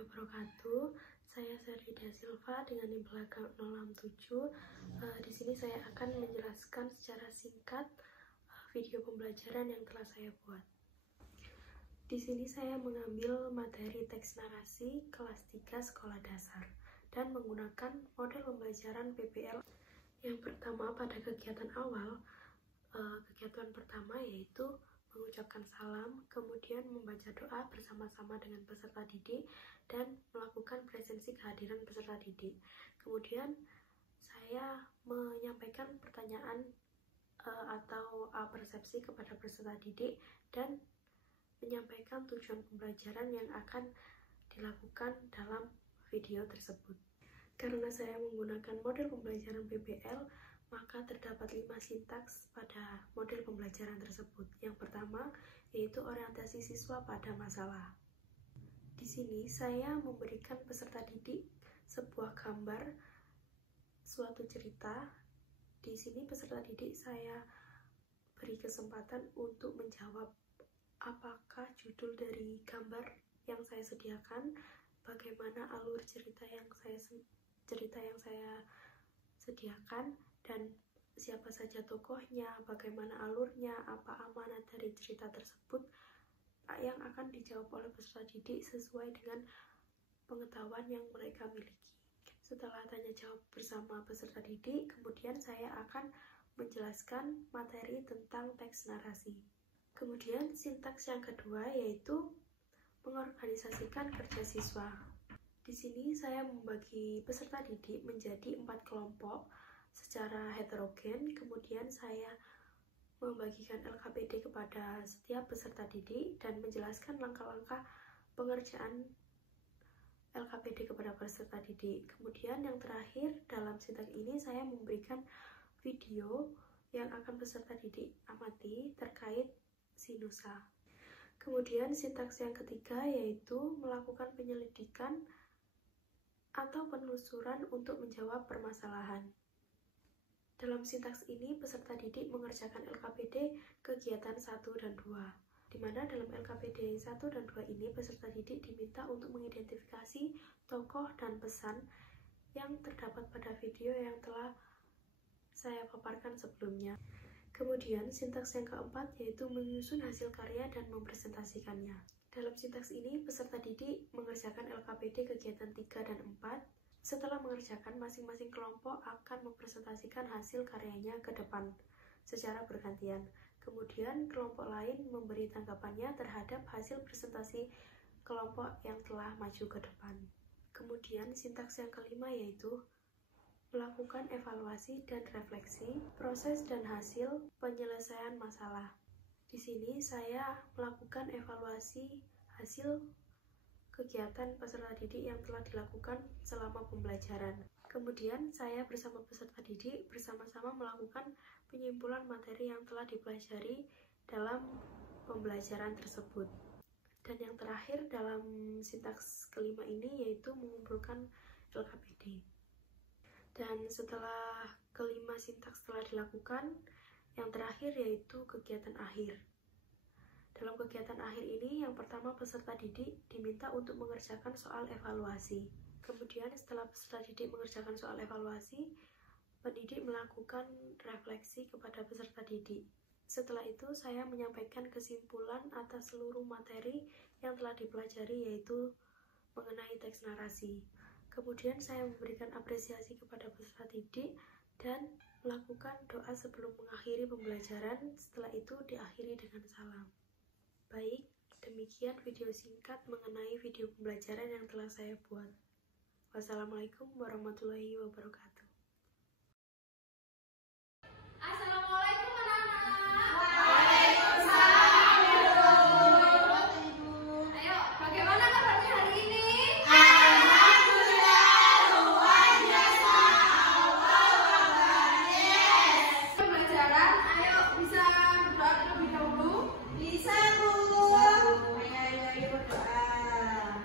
wabarakatuh. Saya Serida Silva dengan NIM belakang 067. Di sini saya akan menjelaskan secara singkat video pembelajaran yang telah saya buat. Di sini saya mengambil materi teks narasi kelas 3 sekolah dasar dan menggunakan model pembelajaran PBL. Yang pertama, pada kegiatan awal, kegiatan pertama yaitu mengucapkan salam, kemudian membaca doa bersama-sama dengan peserta didik dan melakukan presensi kehadiran peserta didik. Kemudian saya menyampaikan pertanyaan atau persepsi kepada peserta didik dan menyampaikan tujuan pembelajaran yang akan dilakukan dalam video tersebut. Karena saya menggunakan model pembelajaran PBL, maka terdapat 5 sintaks pada model pembelajaran tersebut. Yang pertama yaitu orientasi siswa pada masalah. Di sini saya memberikan peserta didik sebuah gambar suatu cerita. Di sini peserta didik saya beri kesempatan untuk menjawab apakah judul dari gambar yang saya sediakan, bagaimana alur cerita yang saya sediakan, dan siapa saja tokohnya, bagaimana alurnya, apa amanat dari cerita tersebut yang akan dijawab oleh peserta didik sesuai dengan pengetahuan yang mereka miliki. Setelah tanya jawab bersama peserta didik, kemudian saya akan menjelaskan materi tentang teks narasi. Kemudian sintaks yang kedua yaitu mengorganisasikan kerja siswa. Di sini saya membagi peserta didik menjadi 4 kelompok secara heterogen. Kemudian saya membagikan LKPD kepada setiap peserta didik dan menjelaskan langkah-langkah pengerjaan LKPD kepada peserta didik. Kemudian yang terakhir dalam sintaks ini saya memberikan video yang akan peserta didik amati terkait sinusa. Kemudian sintaks yang ketiga yaitu melakukan penyelidikan atau penelusuran untuk menjawab permasalahan. Dalam sintaks ini, peserta didik mengerjakan LKPD kegiatan 1 dan 2, di mana dalam LKPD 1 dan 2 ini, peserta didik diminta untuk mengidentifikasi tokoh dan pesan yang terdapat pada video yang telah saya paparkan sebelumnya. Kemudian, sintaks yang keempat yaitu menyusun hasil karya dan mempresentasikannya. Dalam sintaks ini, peserta didik mengerjakan LKPD kegiatan 3 dan 4. Setelah mengerjakan, masing-masing kelompok akan mempresentasikan hasil karyanya ke depan secara bergantian. Kemudian, kelompok lain memberi tanggapannya terhadap hasil presentasi kelompok yang telah maju ke depan. Kemudian, sintaks yang kelima yaitu melakukan evaluasi dan refleksi proses dan hasil penyelesaian masalah. Di sini saya melakukan evaluasi hasil kegiatan peserta didik yang telah dilakukan selama pembelajaran. Kemudian saya bersama peserta didik bersama-sama melakukan penyimpulan materi yang telah dipelajari dalam pembelajaran tersebut. Dan yang terakhir dalam sintaks kelima ini yaitu mengumpulkan LKPD. Dan setelah kelima sintaks telah dilakukan, yang terakhir yaitu kegiatan akhir. Dalam kegiatan akhir ini, yang pertama peserta didik diminta untuk mengerjakan soal evaluasi. Kemudian setelah peserta didik mengerjakan soal evaluasi, pendidik melakukan refleksi kepada peserta didik. Setelah itu, saya menyampaikan kesimpulan atas seluruh materi yang telah dipelajari yaitu mengenai teks narasi. Kemudian saya memberikan apresiasi kepada peserta didik dan melakukan doa sebelum mengakhiri pembelajaran. Setelah itu diakhiri dengan salam. Baik, demikian video singkat mengenai video pembelajaran yang telah saya buat. Wassalamualaikum warahmatullahi wabarakatuh.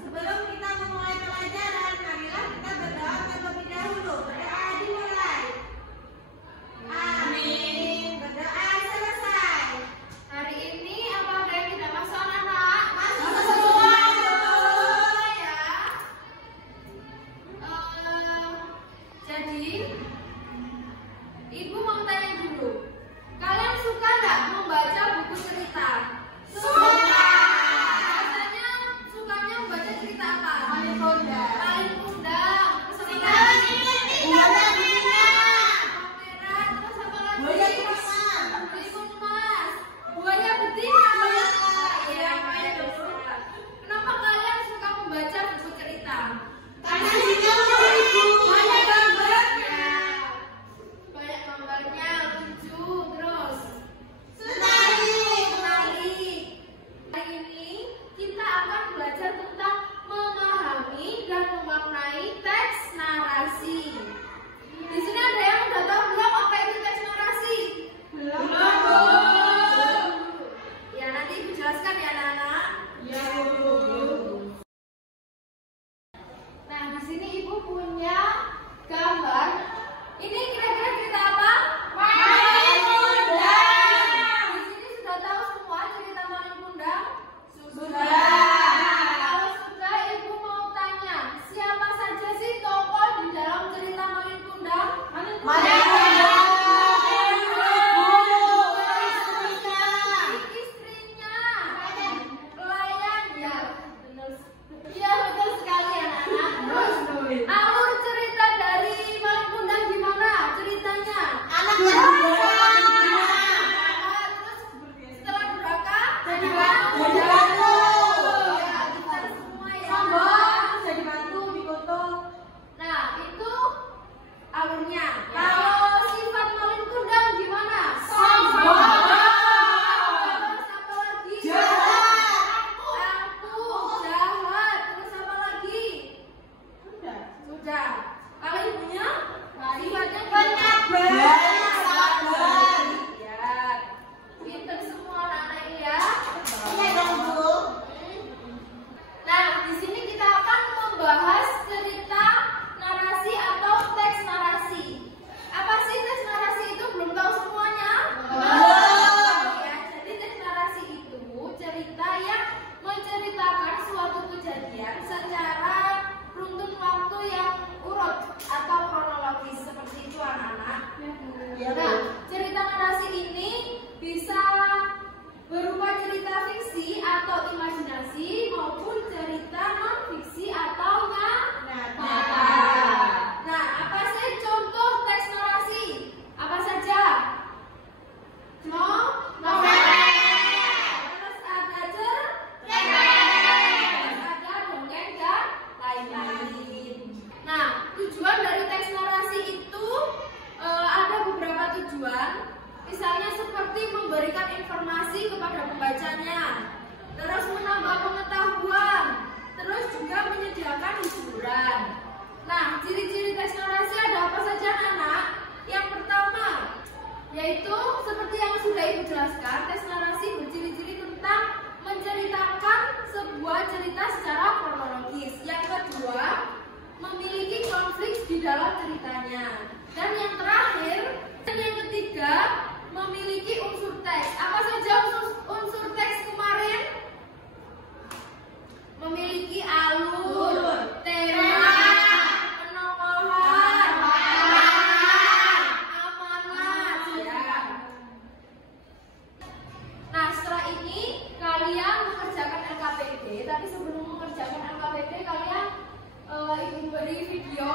Sebelum kita memulai pelajaran, marilah kita berdoa terlebih dahulu. Berdoa. Setelah durhaka jadi batu. Nah, itu alurnya. Kalau sifat maling kundang gimana? Sombong. Terus apa lagi? Jahat. Angkuh, jahat. Terus apa lagi? Sudah. Kalau ibunya sifatnya penyabar. Ya. Pinter semua anak-anak ini ya. Iya dong, Bu. Nah, di sini kita akan membahas cerita narasi atau teks narasi. Apa sih teks narasi itu? Belum tahu semuanya? Ya, jadi teks narasi itu cerita yang menceritakan suatu kejadian secara runtun waktu yang urut atau kronologis seperti itu anak-anak. Nah, cerita narasi ini bisa berupa cerita fiksi atau imajinasi maupun cerita non fiksi atau nyata. Nah, apa sih contoh teks narasi? Apa saja? Novel. Terus ada cerpen. Ada dongeng dan lain-lain. Nah, tujuan dari teks narasi itu ada beberapa tujuan. Misalnya seperti memberikan informasi kepada pembacanya, terus menambah pengetahuan, terus juga menyediakan hiburan. Nah, ciri-ciri teks narasi ada apa saja anak? Yang pertama, yaitu seperti yang sudah Ibu jelaskan, teks narasi berciri-ciri tentang menceritakan sebuah cerita secara kronologis. Yang kedua, memiliki konflik di dalam ceritanya. Dan yang terakhir, dan yang ketiga, memiliki unsur teks. Apa saja unsur teks kemarin? Memiliki alur, tema, penokohan, amanat, ya. Nah, setelah ini kalian mengerjakan LKPD. Tapi sebelum mengerjakan LKPD, kalian Ibu beri video,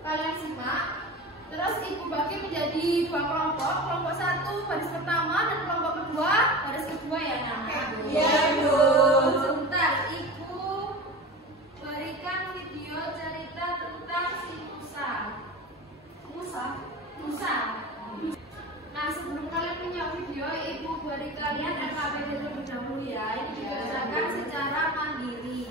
kalian simak. Terus Ibu bagi menjadi dua kelompok. Kelompok satu baris pertama dan kelompok kedua baris kedua ya anak. Iya, Bu. Sebentar, Ibu berikan video cerita tentang si Musa. Musa. Nah, sebelum kalian punya video, Ibu beri kalian LKPD terlebih dahulu ya. Ini dikerjakan secara mandiri.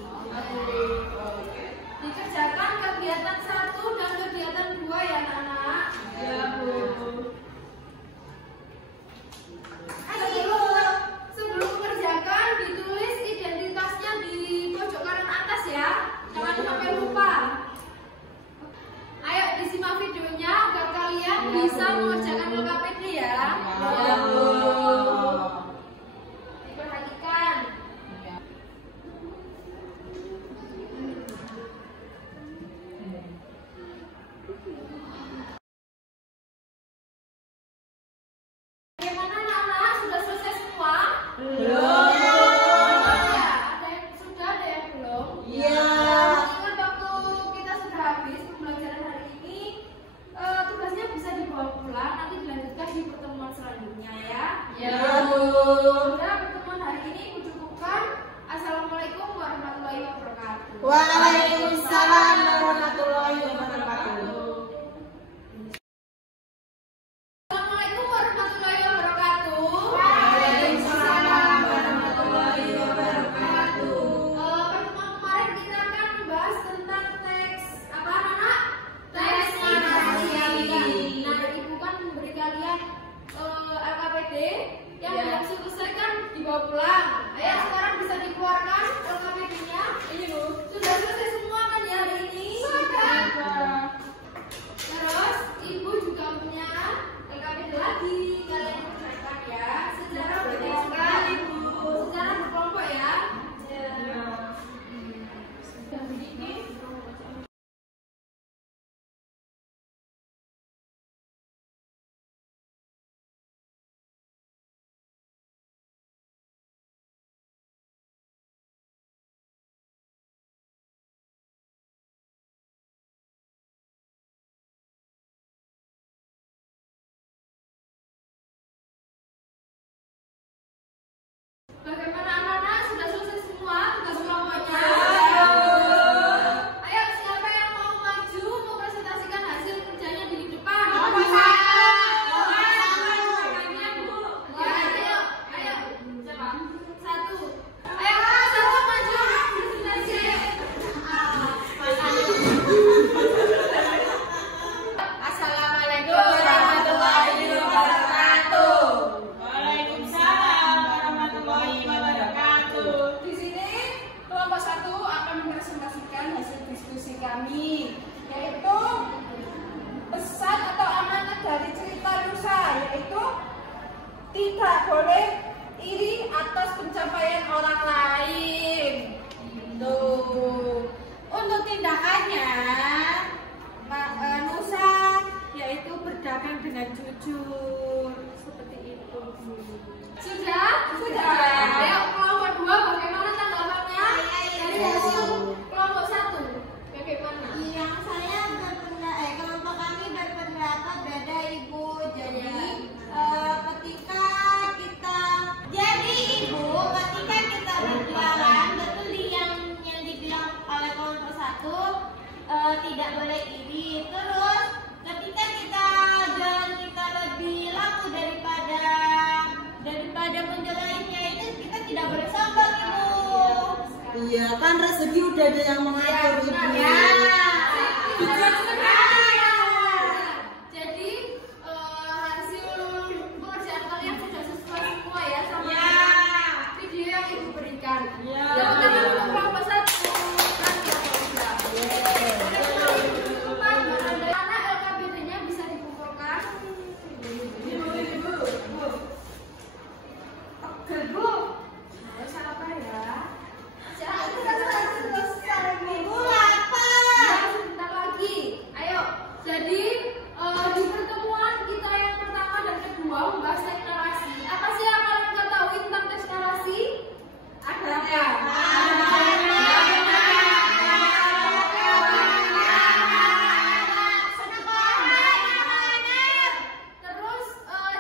Dikerjakan kegiatan 1 dan kegiatan 2 ya anak. Ya, Bu. Sebelum mengerjakan ditulis identitasnya di pojok kanan atas ya. Jangan sampai lupa. Ayo disimak videonya agar kalian bisa mengerjakan LKPD ya. Ya, Bu. Diperhatikan. Bagaimana anak-anak? Sudah selesai semua? Belum. Ya, ada yang sudah, ada yang belum? Iya. Ingat waktu kita sudah habis pembelajaran hari ini, tugasnya bisa dibawa pulang, nanti dilanjutkan di pertemuan selanjutnya ya. tidak boleh iri atas pencapaian orang lain. Tuh. Untuk tindakannya, Nusa yaitu berdagang dengan jujur seperti itu. Sudah? Ayo kelompok 2 bagaimana tanggapannya? Dari hasil kelompok 1 bagaimana? Yang saya berpendapat, kelompok kami berpendapat beda Ibu. Jadi ketika kita berjualan, betul yang dibilang oleh kelompok 1 tidak boleh iri. Terus ketika kita jualan kita lebih laku daripada penjual lainnya, itu kita tidak boleh sombong Ibu. Iya, kan rezeki udah ada yang mengatur Ibu. Jadi hasil pekerjaan kalian sudah sesuai semua ya sama video yang Ibu berikan. Yang pertama untuk kelompok 1. Karena LKPD-nya bisa dikumpulkan. Bu. Harus apa ya? Ibu lapar. Ya, sebentar lagi. Ayo. Jadi di pertemuan kita yang pertama dan kedua membahas teks narasi. Apa sih yang kalian ketahui tentang teks narasi? Ada apa? Terus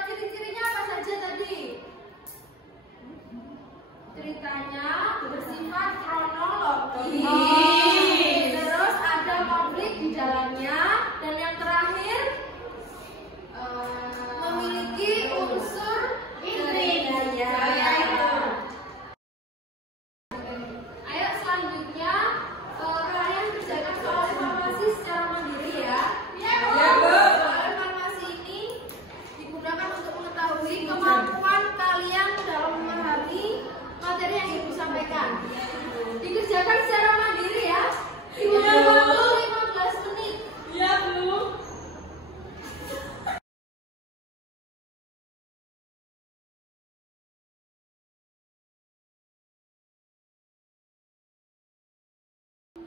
ciri-cirinya apa saja tadi? Ceritanya bersifat kronologis. Terus ada konflik di dalamnya, dan yang terakhir memiliki unsur intrik. Ayo selanjutnya kalian kerjakan soal evaluasi secara mandiri ya. Soal evaluasi ini digunakan untuk mengetahui kemampuan kalian dalam memahami materi yang Ibu sampaikan. Dikerjakan secara mandiri ya. Ibu waktu 15 menit. Iya, Bu.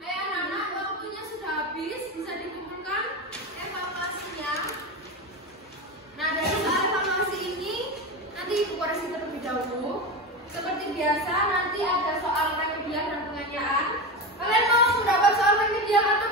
Ayo anak-anak, waktunya sudah habis, bisa dikumpulkan evaluasinya. Nah, dari soal evaluasi ini nanti Ibu koreksi terlebih dahulu. Seperti biasa, nanti ada soal remedial dan penganyaan. Kalian mau mendapat soal remedial atau